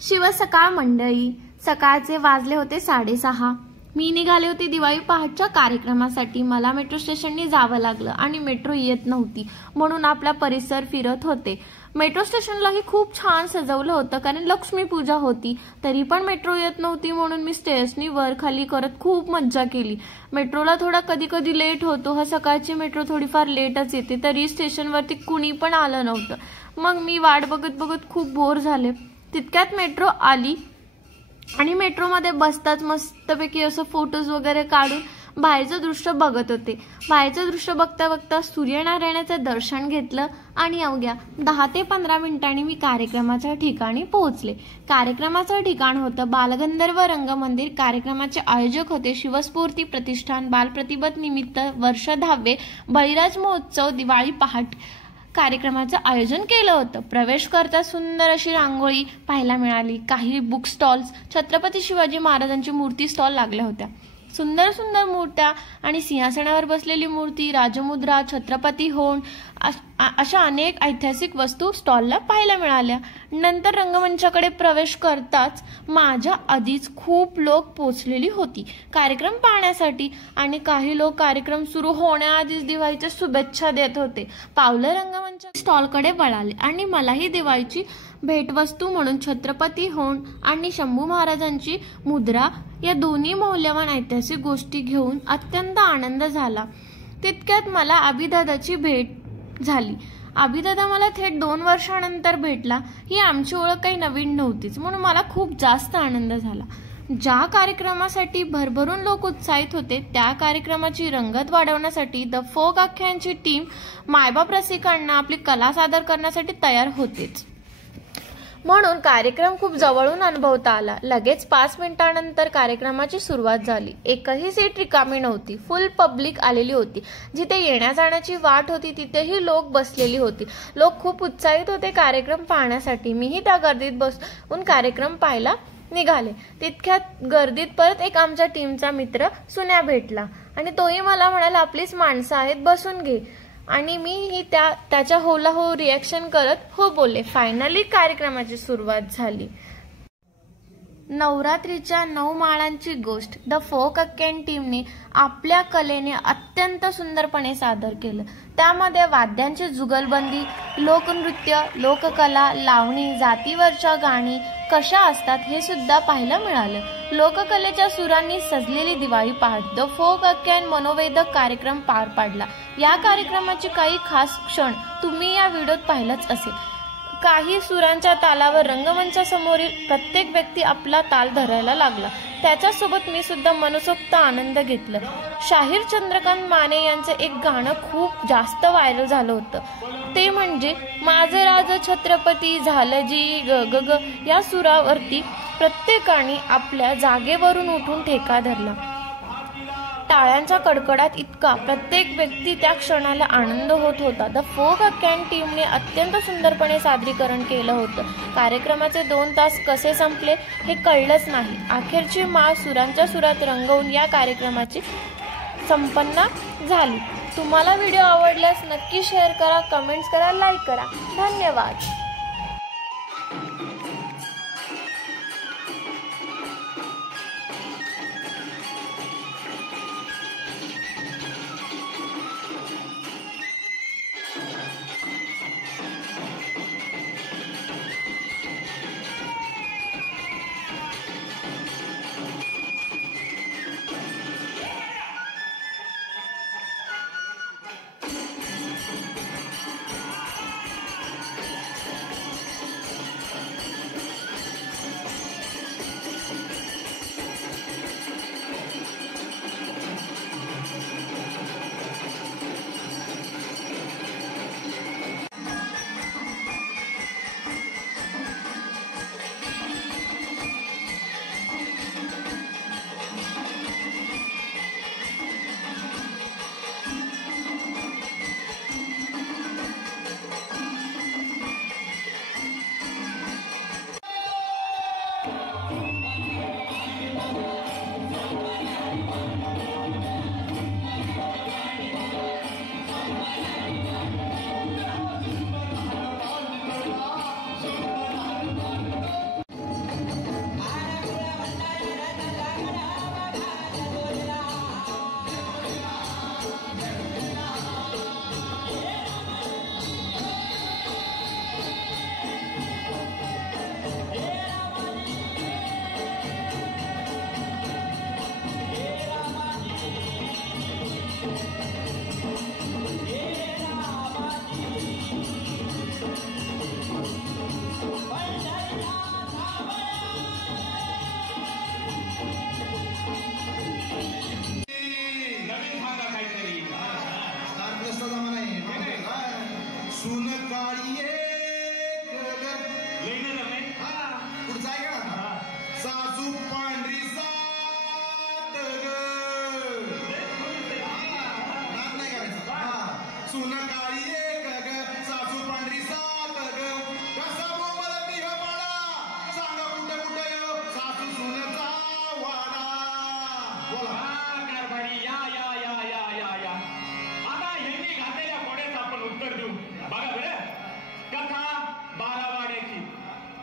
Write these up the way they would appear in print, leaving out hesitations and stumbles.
शिव सकाळ मंडळी, सकाळचे वाजले होते 6:30. मी निघाले होते दिवाळी पहाटच्या कार्यक्रमासाठी. मला मेट्रो स्टेशननी जावं लागलं आणि मेट्रो येत नव्हती म्हणून आपला परिसर फिरत होते. मेट्रो स्टेशनलाही खूप छान सजवलं होतं कारण लक्ष्मी पूजा होती. तरी पण मेट्रो येत नव्हती म्हणून मी स्टेशननी वर खाली करत खूप मज्जा केली. मेट्रोला थोडा कधी कधी लेट होतो. हा सकाळची मेट्रो थोडीफार लेटच येते. तरी स्टेशनवरती कुणी पण आलं नव्हतं. मग मी वाट बघत बघत खूप बोर झाले. तितक्यात मेट्रो आली आणि मेट्रोमध्ये बसताच मस्तपैकी असं फोटोज वगैरे काढून बाहेरचं दृश्य बघत होते. बाहेरचं दृश्य बघता बघता सूर्यनारायणाचं दर्शन घेतलं आणि अवघ्या 10 ते 15 मिनिटांनी मी कार्यक्रमाच्या ठिकाणी पोहोचले. कार्यक्रमाचं ठिकाण होतं बालगंधर्व रंगमंदिर. कार्यक्रमाचे आयोजक होते शिवस्फूर्ती प्रतिष्ठान. बालप्रतिभा निमित्त वर्ष 10वे बळीराज महोत्सव दिवाळी पहाट कार्यक्रमाचं आयोजन केलं होतं. प्रवेश करता सुंदर अशी रांगोळी पाहायला मिळाली. काही बुक स्टॉल्स, छत्रपती शिवाजी महाराजांची मूर्ती स्टॉल लागल्या होत्या. सुंदर सुंदर मूर्त्या आणि सिंहासनावर बसलेली मूर्ती, राजमुद्रा, छत्रपती होण अशा अनेक ऐतिहासिक वस्तू स्टॉलला पाहायला मिळाल्या. नंतर रंगमंचाकडे प्रवेश करताच माझ्या आधीच खूप लोक पोचलेली होती कार्यक्रम पाहण्यासाठी आणि काही लोक कार्यक्रम सुरू होण्याआधीच दिवाळीच्या शुभेच्छा देत होते. पावलं रंगमंचा स्टॉलकडे वळाले आणि मलाही दिवाळीची भेटवस्तू म्हणून छत्रपती होण आणि शंभू महाराजांची मुद्रा या दोन्ही मौल्यवान ऐतिहासिक गोष्टी घेऊन अत्यंत आनंद झाला. तितक्यात मला अभिदादाची भेट झाली. अभिदादा मला थेट 2 वर्षानंतर भेटला. ही आमची ओळख काही नवीन नव्हतीच म्हणून मला खूप जास्त आनंद झाला. ज्या कार्यक्रमासाठी भरभरून लोक उत्साहित होते त्या कार्यक्रमाची रंगत वाढवण्यासाठी द फोक आख्यांची टीम मायबाप रसिकांना आपली कला सादर करण्यासाठी तयार होतेच. म्हणून कार्यक्रम खूप जवळून अनुभवता आला. लगेच 5 मिनिटांनंतर कार्यक्रमाची सुरुवात झाली. एकही सीट रिकामी नव्हती. फुल पब्लिक आलेली होती. जिथे येण्या जाण्याची वाट होती तिथेही लोक बसलेली होती. लोक खूप उत्साहित होते कार्यक्रम पाहण्यासाठी. मीही त्या गर्दीत बसून कार्यक्रम पाहायला निघाले. तितक्यात गर्दीत परत एक आमच्या टीमचा मित्र सुन्या भेटला आणि तोही मला म्हणाला, आपलीच माणसं आहेत, बसून घे. आणि मीही त्याच्या होला हो रिॲक्शन करत हो बोलले. फायनली कार्यक्रमाची सुरुवात झाली. नवरात्रीच्या 9 माळांची गोष्ट द फोक अक्कॅन टीमने आपल्या कलेने अत्यंत सुंदरपणे सादर केलं. त्यामध्ये वाद्यांची जुगलबंदी, लोकनृत्य, लोककला, लावणी, जातीवरच्या गाणी कशा असतात हे सुद्धा पाहायला मिळालं. लोककलेच्या सुरांनी सजलेली दिवाळी पहाट द फोक अक्कॅन मनोवेधक कार्यक्रम पार पाडला. या कार्यक्रमाचे काही खास क्षण तुम्ही या व्हिडिओत पाहिलंच असेल. काही सुरांच्या तालावर रंगमंचासमोरील प्रत्येक व्यक्ती आपला ताल धरायला लागला. त्याच्यासोबत मी सुद्धा मनसोक्त आनंद घेतला. शाहीर चंद्रकांत माने यांचं एक गाणं खूप जास्त व्हायरल झालं होतं. ते म्हणजे माझे राज छत्रपती झालं जी ग ग ग. या सुरावरती प्रत्येकाने आपल्या जागेवरून उठून ठेका धरला. टाळ्यांच्या कडकडाट इतका प्रत्येक व्यक्ती त्या क्षणाला आनंद होत होता. द फोक अक्कॅन टीमने अत्यंत सुंदरपणे सादरीकरण केलं होतं. कार्यक्रमाचे 2 तास कसे संपले हे कळलंच नाही. अखेरची माळ सुरांच्या सुरात रंगवून या कार्यक्रमाची संपन्न झाली. तुम्हाला व्हिडिओ आवडल्यास नक्की शेअर करा, कमेंट्स करा, लाईक करा. धन्यवाद.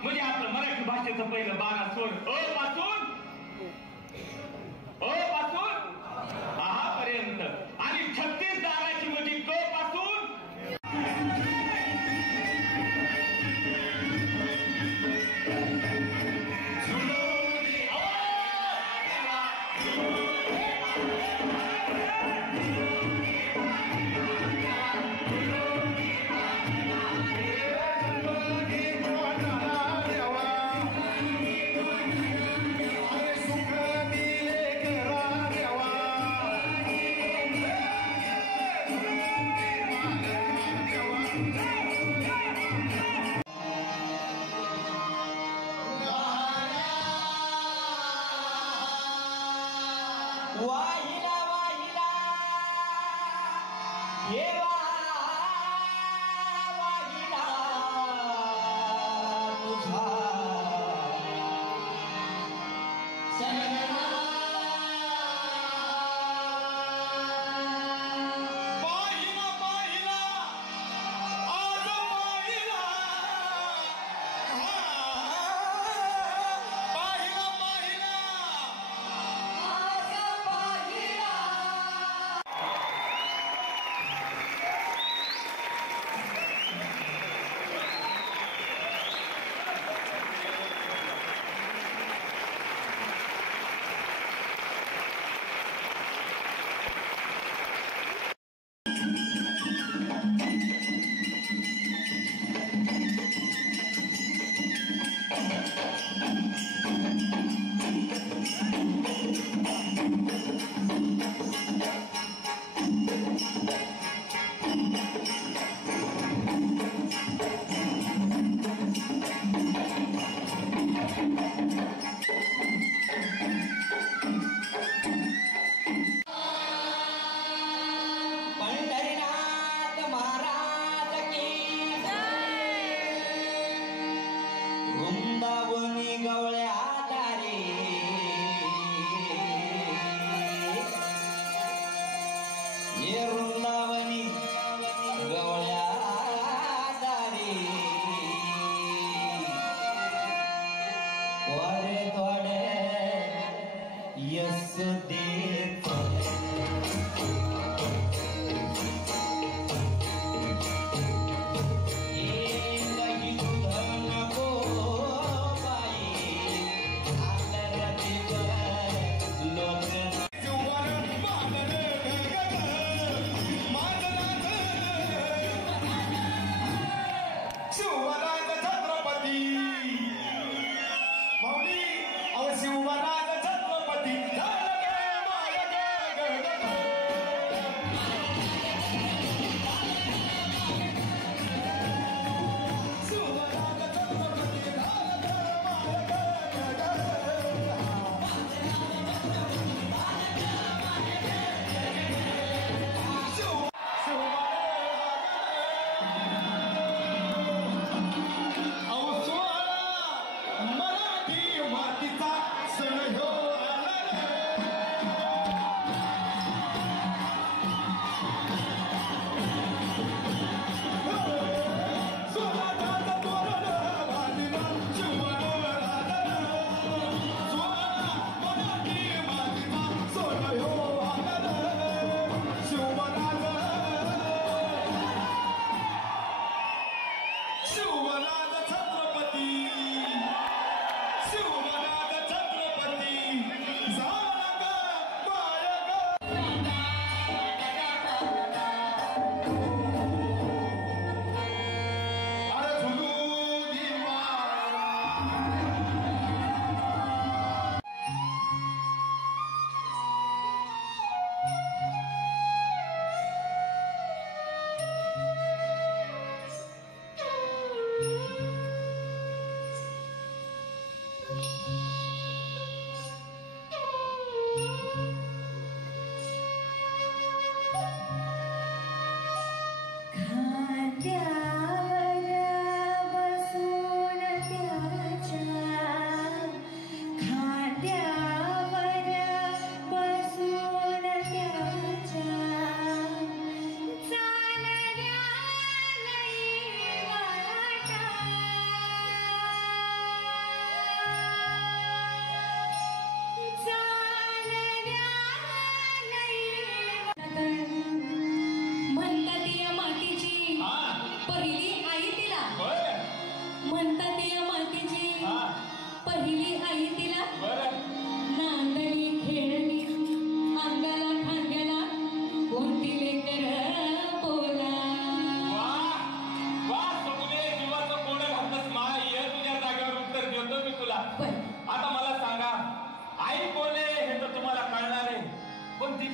म्हणजे आपलं मराठी भाषेचं पहिलं 12 स्वर अ पासून आहा पर्यंत आणि 36 दाराची म्हणजे क पासून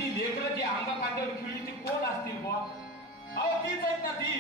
ती लेकरं जी अंगा कांद्यावर खेळली ती कोण असतील बुवा? अहो तीच आहेत ना ती.